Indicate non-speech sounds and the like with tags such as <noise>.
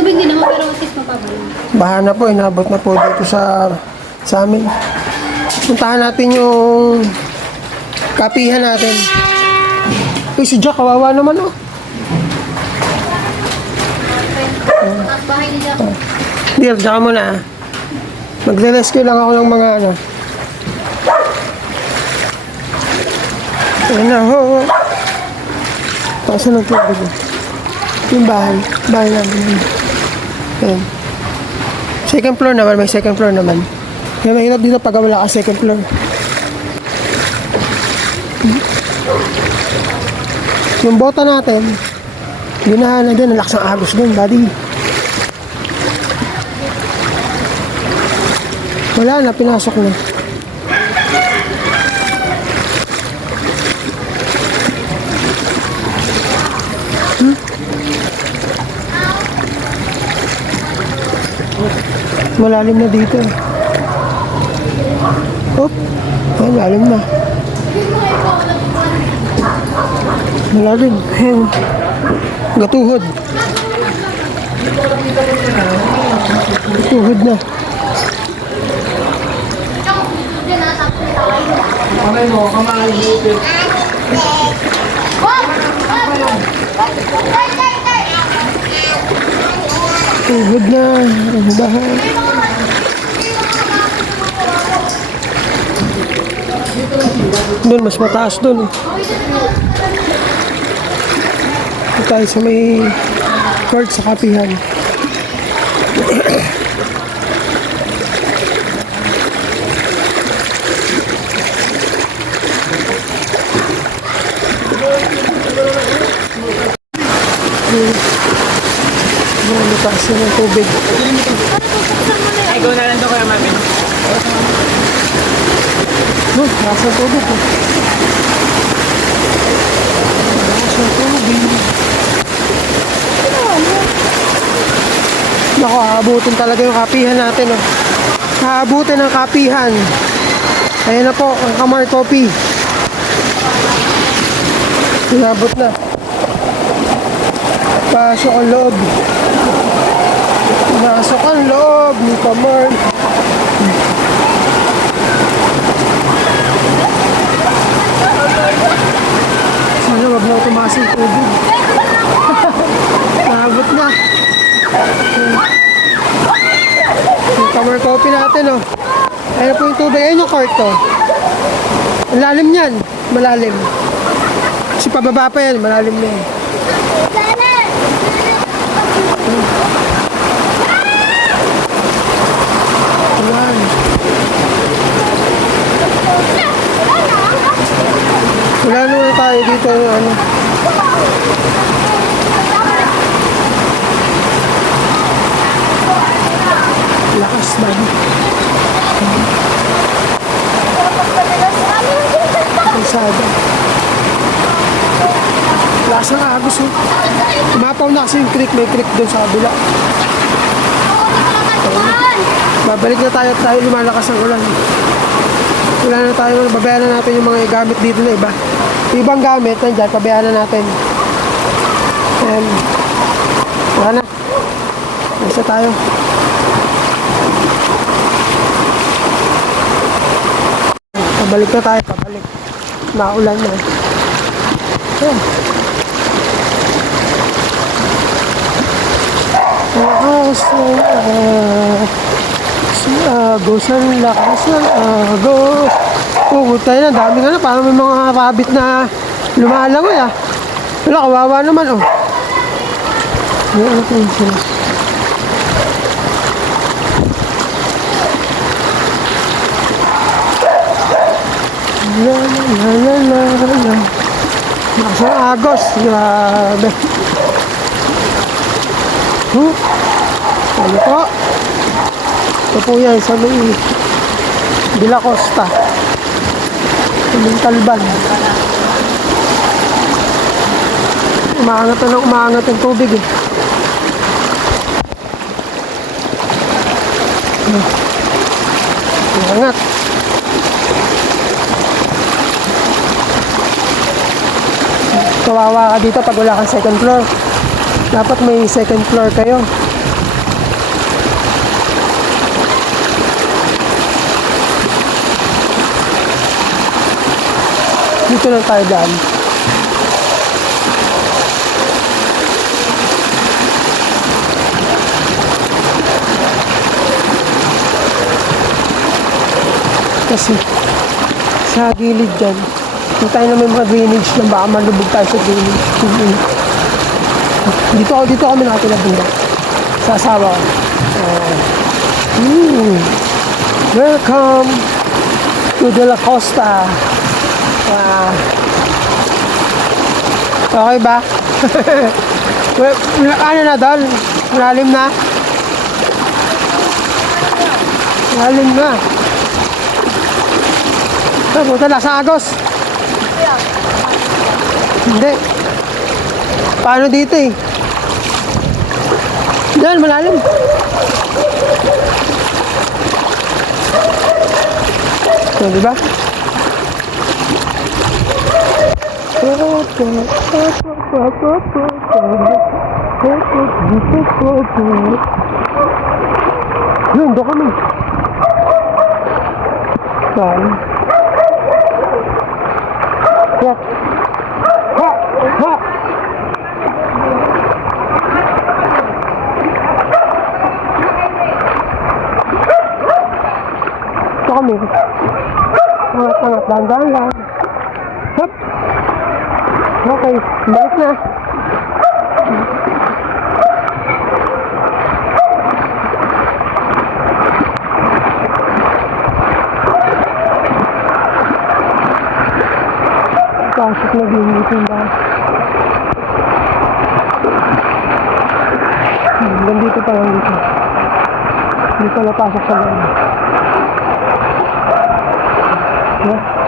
Tubig din naman, pero least mapabalo. Baha na po, inabot na po dito sa sa amin. Puntahan natin yung kapihan natin. Uy, si Jack, kawawa naman oh. Tapos bahay ni Jack. Dear, Jack mo na. ah. Magre-rescue lang ako ng mga ano. Ayun na, ho. Taas na ng tubig. oh. Yung bahay. Bahay namin. Ayun. Second floor naman, may second floor naman. Kaya mahirap dito pag wala ka second floor. Yung bota natin, ginahan na din, ang agos dun, buddy. Wala na, pinasok na. Malalim na dito. Ay, malalim na. Malalim. Ayun. Gatuhod. Gatuhod na. Tuhod na. Ang. Doon, mas mataas doon. Ito tayo sa may court sa kapihan. <clears throat> Marami taas na ng tubig. Ay, go na lang to kaya mami. No, ng tubig. Oh. Taas ng tubig. Naku, aabutin talaga yung kapihan natin. Oh. Aabutin ang kapihan. Ayan na po, ang Kamar Coffee. Inabot na. Pasok ang loob. Pasok ang loob ni Kamar. Sana wag na tumaas yung tubig. <laughs> Naabot na. Yung Kamar Coffee natin, oh. Ayan po yung tubig. Ayan yung cart, oh. Ang lalim yan. Malalim. Kasi pababa pa yan. Malalim na yan. Ayan. Wala naman tayo dito yung ano. Lakas bago. Kalsada. Lakas ng agos oh. Umapaw na kasi yung creek. May creek doon sa kabila. Babalik na tayo at tayo lumalakas ang ulan. Wala na tayo, babayaran na natin yung mga gamit dito na iba. Ibang gamit, nandiyan, pabayaan na natin. And, wala na. Isa tayo. Pabalik na tayo, pabalik. Naulan na. Ayan. Ng agos. Si Agos, ang lakas ng Agos. Oo, tayo na, dami nga na. Parang may mga rabbit na lumalangoy ah. Wala, kawawa naman oh. May ano yun sila. La la la la la la. Lakas ng Agos, grabe. Huh? Ano po? Ito po yan sa may Villa Costa. Talban. Umaangat na ng umaangat ang tubig eh. Umaangat. Kawawa ka dito pag wala kang second floor. Dapat may second floor kayo. Dito lang tayo daan. Kasi sa gilid dyan, kung tayo na mga drainage na baka malubog tayo sa drainage. Dito dito kami nakatila bunda. Sa asawa ko. Oh. Mm. Welcome to De La Costa. Ah. okay ba? <laughs> ano na doon? Malalim na? Malalim na. Ah, puta, nasa Agos. Hindi. Paano dito eh? Yan, malalim. So, di ba? Yun, doon kami. Saan? Ha! Ha! Ha! Ito kami. Angat, angat, dahan, dahan lang. Hop! Okay, balik na. Pasok na din dito yung bahay. Hmm, Nandito pa lang dito. Hindi pa napasok sa loob. Yeah.